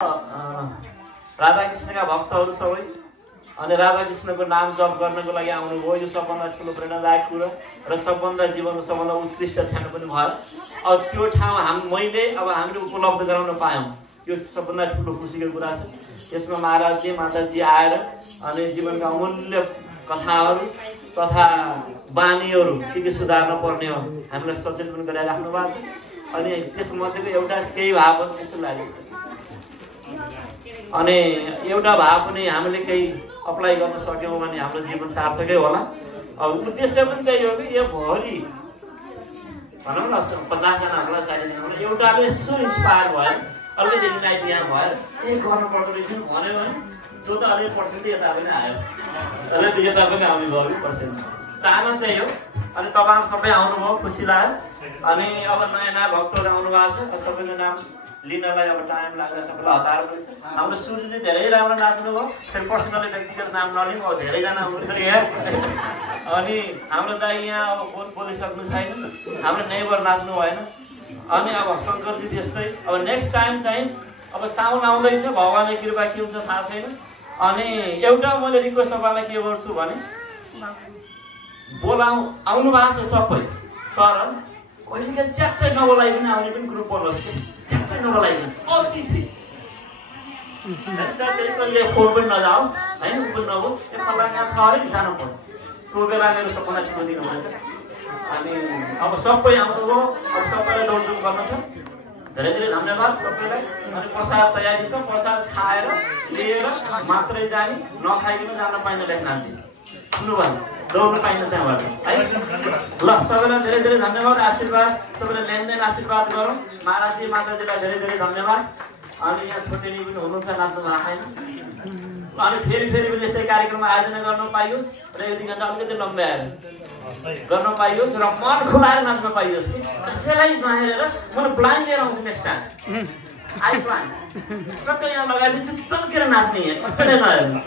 राधाकृष्णका भक्तहरू सबै अनि राधाकृष्णको नाम जप गर्नको लागि आउनुभयो। यो सबभन्दा ठुलो प्रेरणादायक कुरा र सबभन्दा जीवनको सबभन्दा उत्कृष्ट क्षण पनि भयो। अब त्यो ठाउँ हामीले उपलब्ध गराउन पायौँ, यो सबभन्दा ठुलो खुसीको कुरा छ। यसमा महाराजजी माताजी आएर अनि जीवनका अमूल्य कथाहरू तथा बानीहरू के सुधार्न पर्ने हो हामीलाई सचेत पनि गराइराख्नु भएको छ। अनि त्यसमध्येको एउटा केही भाव पनि यस्तो लाग्यो, अनि एउटा भाव पनि हामीले केही अप्लाई गर्न सक्यौँ भने हाम्रो जीवन सार्थकै होला। अब उद्देश्य पनि त्यही हो कि यो भरि भनौँ न 50 जनाहरूलाई चाहिने एउटाले यसो इन्सपायर भयो, अलिकति युनाइट यहाँ भएर गर्नुपर्दो रहेछ भन्यो भने जो त अलिक पर्सेन्ट यता पनि आयो, अलिकति यता पनि आउने भयो पर्सेन्ट। चाहना त्यही हो। अनि तपाईँ सबै आउनुभयो, खुसी लाग्यो। अनि अब नयाँ नयाँ भक्तहरू आउनु भएको छ, सबैको नाम लिनलाई अब टाइम लाग्दा सबैलाई हतार पनि छ। हाम्रो सुरु चाहिँ धेरै राम्रो नाच्नु भयो, फेरि पर्सनली व्यक्तिगत नाम नलिउँ, अब धेरैजना आउनुहुन्छ यहाँ। अनि हाम्रो दाइ यहाँ अब बोलिसक्नु छैन, हाम्रो नेबर नाच्नु भएन। अनि अब शङ्करजी त्यस्तै। अब नेक्स्ट टाइम चाहिँ अब साउन आउँदैछ, भगवान्ले कृपा के हुन्छ थाहा छैन। अनि एउटा मैले रिक्वेस्ट तपाईँलाई के गर्छु भने आउनु भएको छ सबै, तर कहिलेकाहीँ च्याट्टै नबोलाइकन आउने पनि ग्रुप बोल्नुहोस् कि, च्याट्टै नबोलाइकन अतिथि कहिले फोन पनि नजाओस् होइन, ऊ पनि नहो यो फलाना छ अरे जानु पर्यो। त्यो बेला मेरो सबभन्दा ठुलो दिन हुनेछ। अनि अब सबै आउनुभयो, अब सबैलाई दौडधुप गर्नु छ। धेरै धेरै धन्यवाद सबैलाई। अनि प्रसाद तयारी छ, प्रसाद खाएर लिएर मात्रै जाने, नखाइकन जान पाइने लेख्नाथी सुन्नुभयो, दौड्नु पाइने त्यहाँबाट है। ल सबैलाई धेरै धेरै धन्यवाद, आशीर्वाद सबैलाई लेनदेन आशीर्वाद गरौँ। महाराजजी माताजीलाई धेरै धेरै धन्यवाद। अनि यहाँ छोटेनी पनि हुनुहुन्छ, नाच्नु भएको छैन। अनि फेरि पनि यस्तै कार्यक्रम आयोजना गर्न पाइयोस् र 1-2 घन्टा अलिकति लम्ब्याएर गर्न पाइयोस् र मन खुलाएर नाच्न पाइयोस् कि कसैलाई नहेरेर। म प्लान लिएर आउँछु नेक्स्ट टाइम, आई प्लान सबै यहाँ लगाइदिन्छु, तन्केर नाच्ने यहाँ कसैलाई नहेर्नु।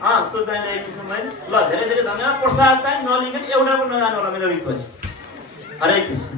त्यो चाहिँ ल्याइदिन्छु मैले। ल धेरै धेरै धन्यवाद। प्रसाद चाहिँ नलिकन एउटा पनि नजानु होला, मेरो रिक्वेस्ट। हरे कृष्ण।